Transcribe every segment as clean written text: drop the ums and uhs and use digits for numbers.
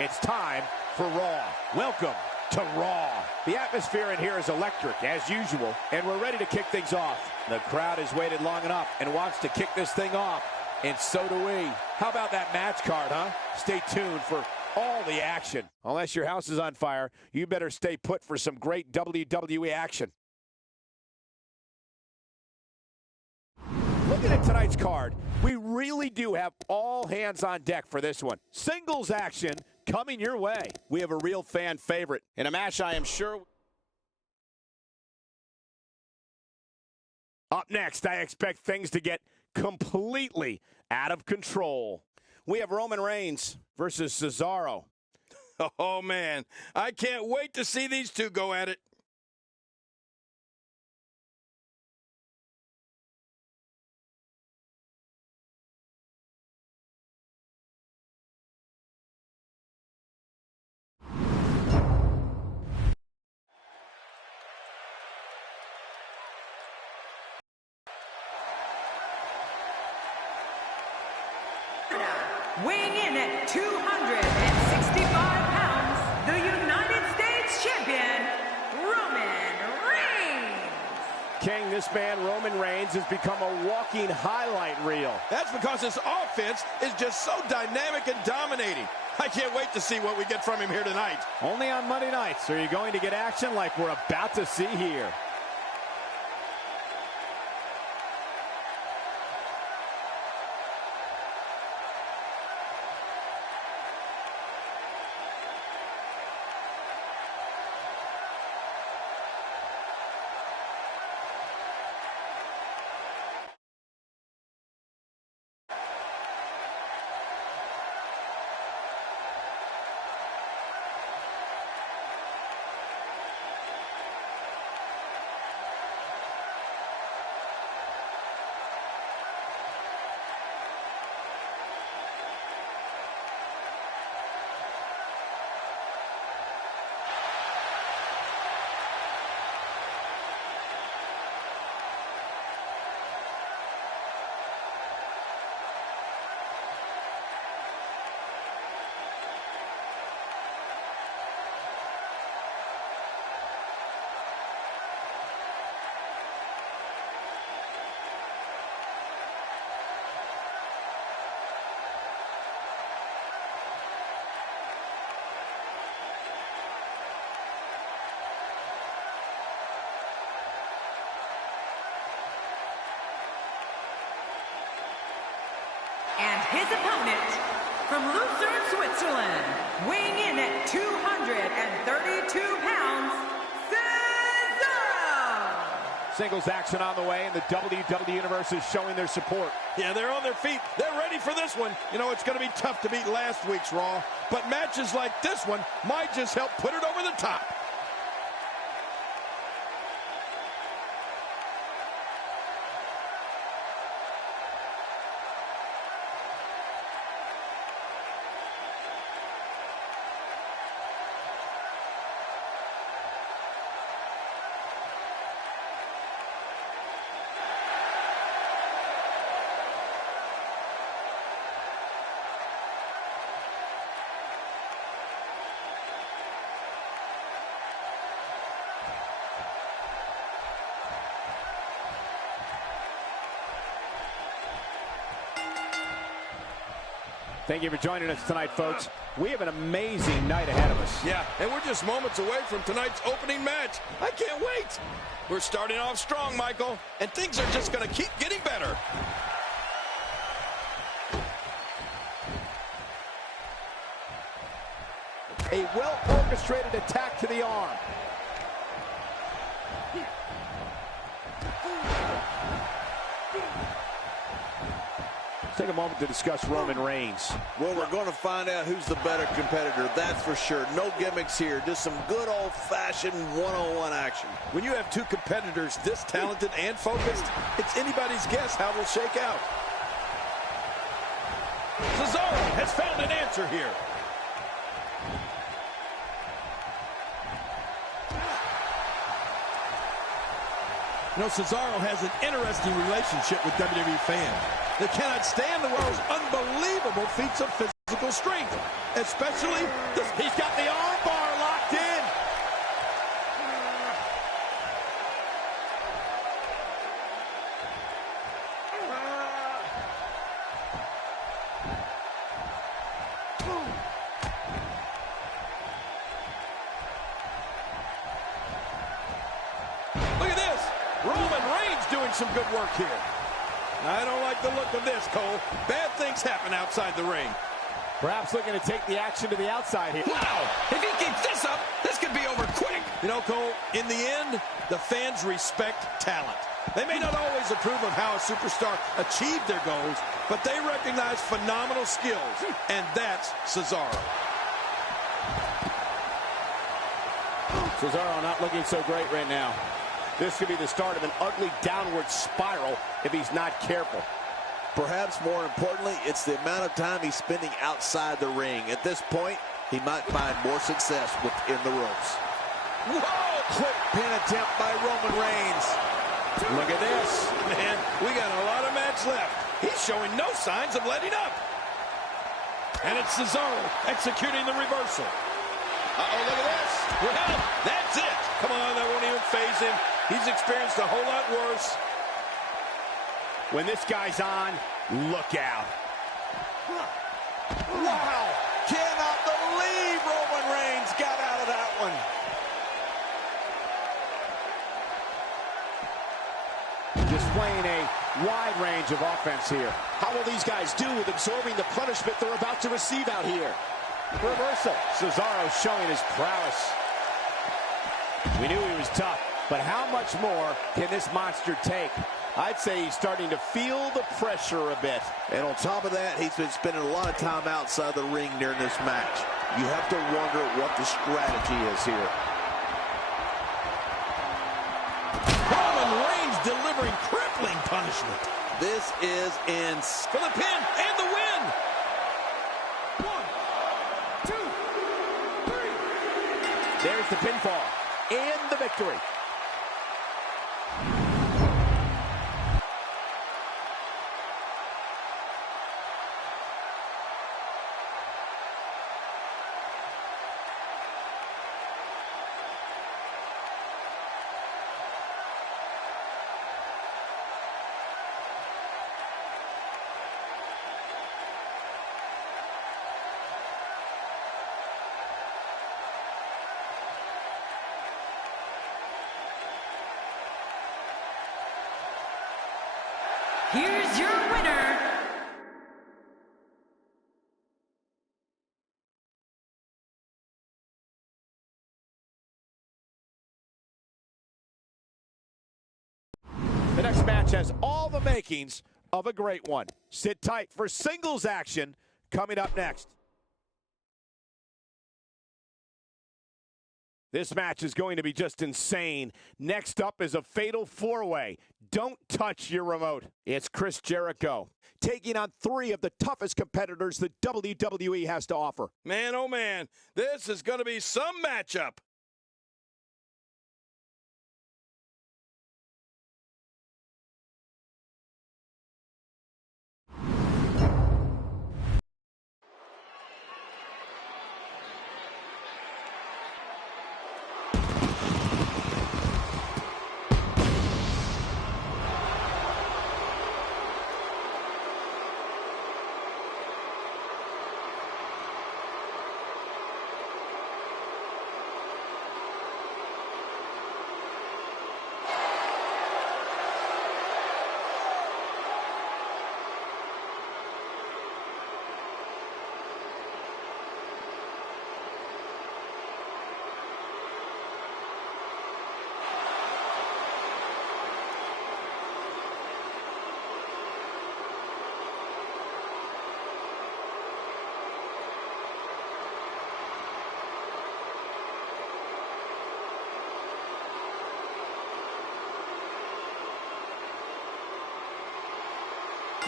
It's time for Raw. Welcome to Raw. The atmosphere in here is electric, as usual, and we're ready to kick things off. The crowd has waited long enough and wants to kick this thing off, and so do we. How about that match card, huh? Stay tuned for all the action. Unless your house is on fire, you better stay put for some great WWE action. Looking at tonight's card, we really do have all hands on deck for this one. Singles action coming your way. We have a real fan favorite in a match I am sure. Up next, I expect things to get completely out of control. We have Roman Reigns versus Cesaro. Oh, man, I can't wait to see these two go at it. Weighing in at 265 pounds, the United States Champion, Roman Reigns. King, this man, Roman Reigns, has become a walking highlight reel. That's because his offense is just so dynamic and dominating. I can't wait to see what we get from him here tonight. Only on Monday nights are you going to get action like we're about to see here. And his opponent, from Lucerne, Switzerland, weighing in at 232 pounds, Cesaro! Singles action on the way, and the WWE Universe is showing their support. Yeah, they're on their feet. They're ready for this one. You know, it's going to be tough to beat last week's Raw, but matches like this one might just help put it over the top. Thank you for joining us tonight, folks. We have an amazing night ahead of us. Yeah, and we're just moments away from tonight's opening match. I can't wait. We're starting off strong, Michael, and things are just going to keep getting better. A well-orchestrated attack to the arm. Take a moment to discuss Roman Reigns. Well, we're going to find out who's the better competitor, that's for sure. No gimmicks here, just some good old-fashioned one-on-one action. When you have two competitors this talented and focused, it's anybody's guess how they'll shake out. Cesaro has found an answer here. You know, Cesaro has an interesting relationship with WWE fans. They cannot stand the world's unbelievable feats of physical physical strength, especially this. He's got the arm bar locked in. Look at this. Roman Reigns doing some good work here. I don't like the look of this, Cole. Bad things happen outside the ring. Perhaps looking to take the action to the outside here. Wow! If he keeps this up, this could be over quick. You know, Cole, in the end, the fans respect talent. They may not always approve of how a superstar achieved their goals, but they recognize phenomenal skills, and that's Cesaro. Cesaro not looking so great right now. This could be the start of an ugly downward spiral if he's not careful. Perhaps more importantly, it's the amount of time he's spending outside the ring. At this point, he might find more success within the ropes. Whoa! Quick pin attempt by Roman Reigns. Look at this. Man, we got a lot of match left. He's showing no signs of letting up. And it's Cesaro executing the reversal. Uh-oh, look at this. Well, that's it. Come on, that won't even faze him. He's experienced a whole lot worse. When this guy's on, look out. Wow! Cannot believe Roman Reigns got out of that one. Displaying a wide range of offense here. How will these guys do with absorbing the punishment they're about to receive out here? Reversal. Cesaro showing his prowess. We knew he was tough, but how much more can this monster take? I'd say he's starting to feel the pressure a bit. And on top of that, he's been spending a lot of time outside the ring during this match. You have to wonder what the strategy is here. Roman Reigns delivering crippling punishment. This is For the pin and the win. 1, 2, 3. There's the pinfall and the victory. Here's your winner, The next match has all the makings of a great one. Sit tight for singles action coming up next. This match is going to be just insane. Next up is a fatal four-way. Don't touch your remote. It's Chris Jericho taking on three of the toughest competitors the WWE has to offer. Man, oh man, this is going to be some matchup.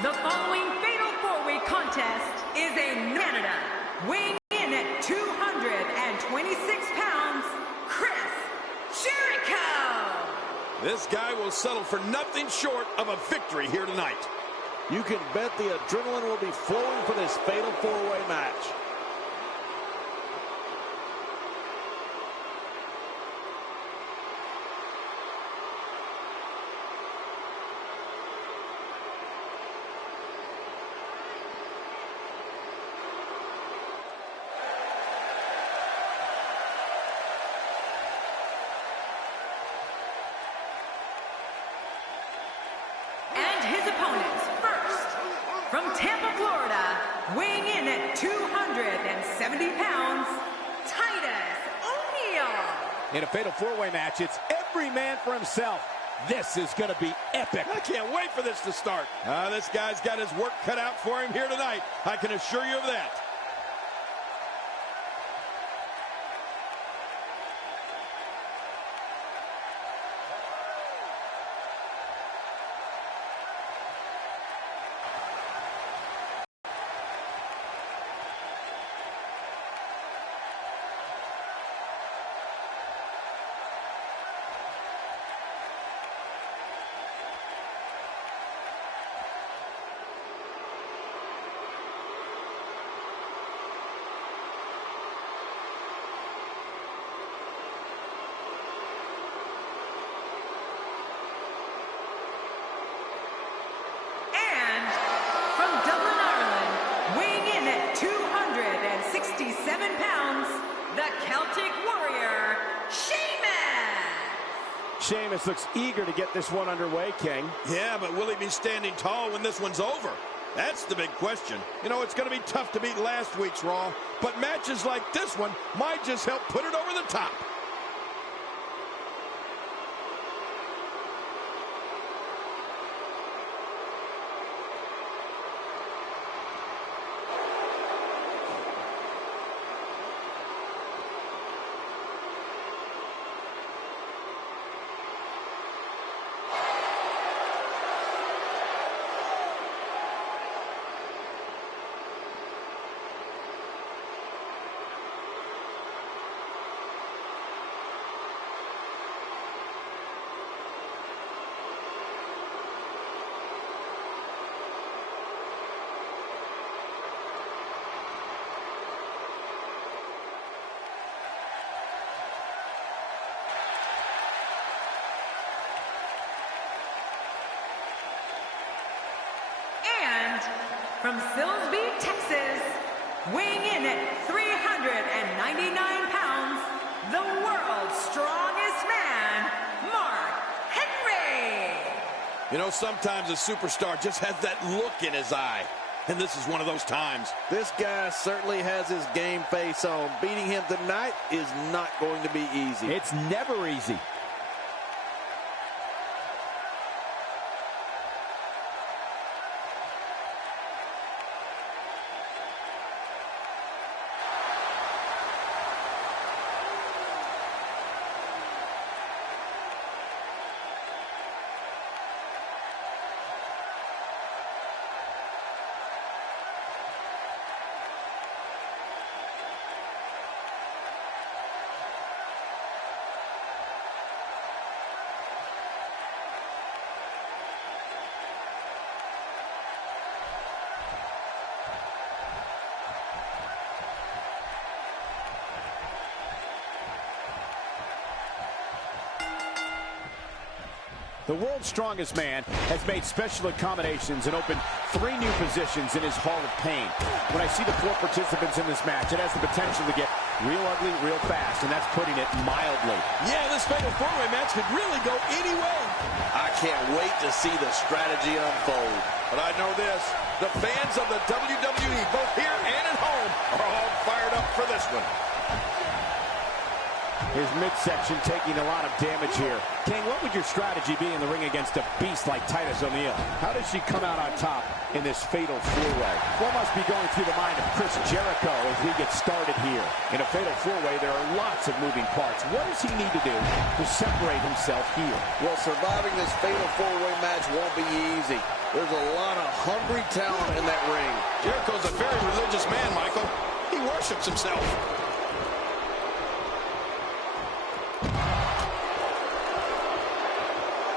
The following fatal four-way contest is in Canada. Weighing in at 226 pounds, Chris Jericho. This guy will settle for nothing short of a victory here tonight. You can bet the adrenaline will be flowing for this fatal four-way match. His opponents, first, from Tampa, Florida, weighing in at 270 pounds, Titus O'Neil. In a fatal four-way match, it's every man for himself. This is going to be epic. I can't wait for this to start. This guy's got his work cut out for him here tonight. I can assure you of that. The Celtic Warrior, Sheamus. Sheamus looks eager to get this one underway, King. Yeah, but will he be standing tall when this one's over? That's the big question. You know, it's going to be tough to beat last week's Raw, but matches like this one might just help put it over the top. From Silsbee, Texas, weighing in at 399 pounds, the world's strongest man, Mark Henry. You know, sometimes a superstar just has that look in his eye, and this is one of those times. This guy certainly has his game face on. Beating him tonight is not going to be easy. It's never easy. The world's strongest man has made special accommodations and opened 3 new positions in his Hall of Pain. When I see the 4 participants in this match, it has the potential to get real ugly real fast, and that's putting it mildly. Yeah, this fatal 4-way match could really go any way. I can't wait to see the strategy unfold. But I know this, the fans of the WWE, both here and at home, are all fired up for this one. His midsection taking a lot of damage here. King, what would your strategy be in the ring against a beast like Titus O'Neil? How does she come out on top in this fatal 4-way? What must be going through the mind of Chris Jericho as we get started here? In a fatal 4-way, there are lots of moving parts. What does he need to do to separate himself here? Well, surviving this fatal 4-way match won't be easy. There's a lot of hungry talent in that ring. Jericho's a very religious man, Michael. He worships himself.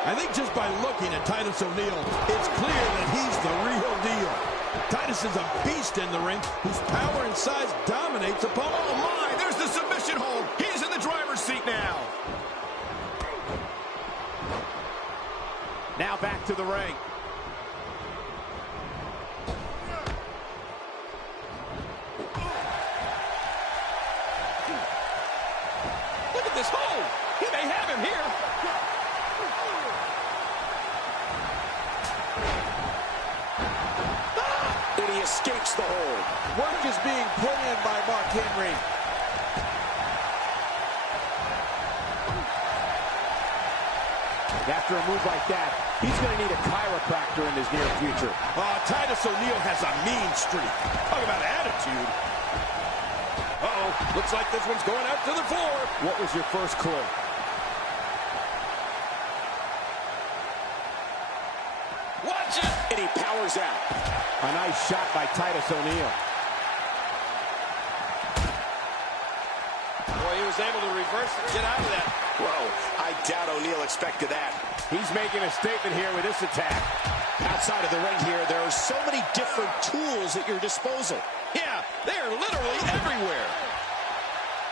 I think just by looking at Titus O'Neil, it's clear that he's the real deal. Titus is a beast in the ring whose power and size dominates opponents. Oh, my, there's the submission hold. He's in the driver's seat now. Now back to the ring. Look at this hold. He may have him here. And he escapes the hold. Work is being put in by Mark Henry. After a move like that, he's going to need a chiropractor in his near future. Titus O'Neil has a mean streak. Talk about attitude. Uh-oh, looks like this one's going out to the floor. What was your first clue? Watch it. And he powers out. A nice shot by Titus O'Neil. Boy, he was able to reverse and get out of that. Whoa, I doubt O'Neil expected that. He's making a statement here with this attack. Outside of the ring here, there are so many different tools at your disposal. Yeah, they are literally everywhere.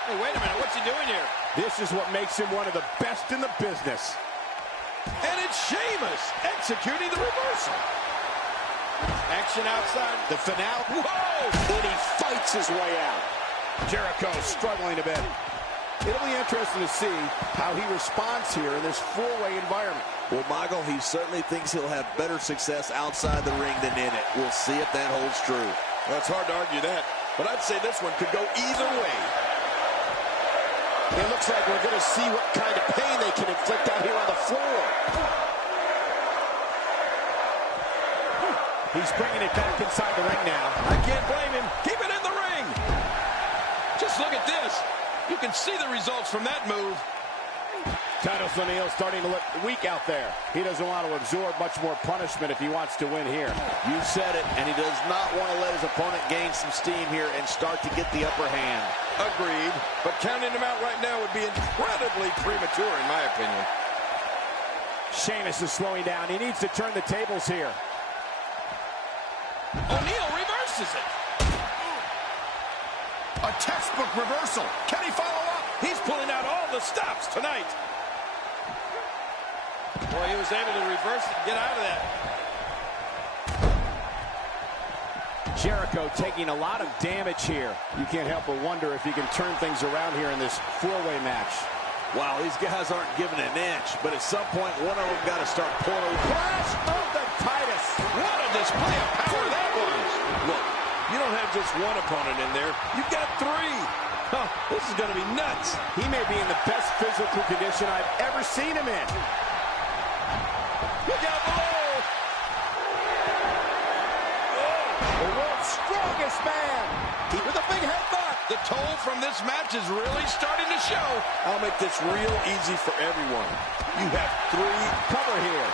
Hey, wait a minute, what's he doing here? This is what makes him one of the best in the business. And it's Sheamus executing the reversal. Action outside. The finale. Whoa! And he fights his way out. Jericho struggling a bit. It'll be interesting to see how he responds here in this four-way environment. Well, Michael, he certainly thinks he'll have better success outside the ring than in it. We'll see if that holds true. Well, it's hard to argue that, but I'd say this one could go either way. It looks like we're going to see what kind of pain they can inflict out here on the floor. He's bringing it back inside the ring now. I can't blame him. Keep it in the ring. Just look at this. You can see the results from that move. Titus O'Neil starting to look weak out there. He doesn't want to absorb much more punishment if he wants to win here. You said it, and he does not want to let his opponent gain some steam here and start to get the upper hand. Agreed, but counting him out right now would be incredibly premature in my opinion. Sheamus is slowing down. He needs to turn the tables here. O'Neil reverses it. A textbook reversal. Can he follow up? He's pulling out all the stops tonight. Boy, he was able to reverse it and get out of that. Jericho taking a lot of damage here. You can't help but wonder if he can turn things around here in this four-way match. Wow, these guys aren't giving an inch, but at some point, one of them got to start pulling over. Crash of the Titus. What a display of power that was. Look, you don't have just one opponent in there. You've got three. Huh, this is going to be nuts. He may be in the best physical condition I've ever seen him in. Look out below. Oh, the world's strongest man. With a big headbutt. The toll from this match is really starting to show. I'll make this real easy for everyone. You have three. Cover here.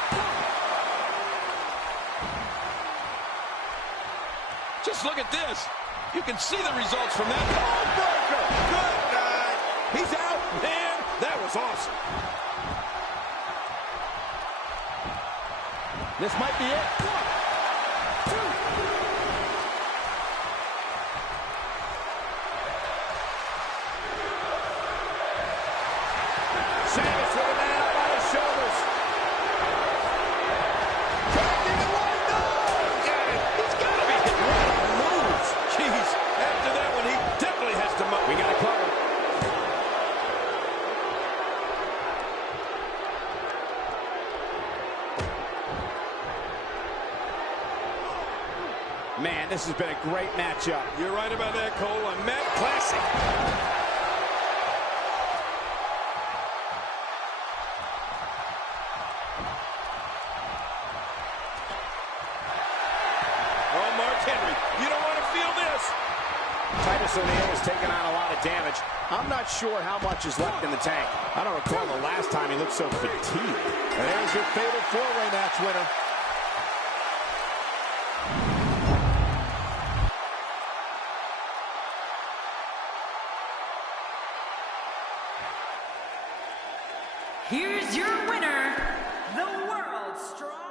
Just look at this. You can see the results from that. Oh, breaker. Good night. He's out. Man, that was awesome. This might be it. 1, 2. Sheamus with a man up on his shoulders. Dragged him away. No! He's got to be hitting one of the moves. Jeez, after that one, he definitely has to. We got to cover. Man, this has been a great matchup. You're right about that, Cole. A Met Classic. Oh, Mark Henry, you don't want to feel this. Titus O'Neil has taken on a lot of damage. I'm not sure how much is left in the tank. I don't recall the last time he looked so fatigued. And there's your fatal four-way match winner. Here's your winner, the world's strongest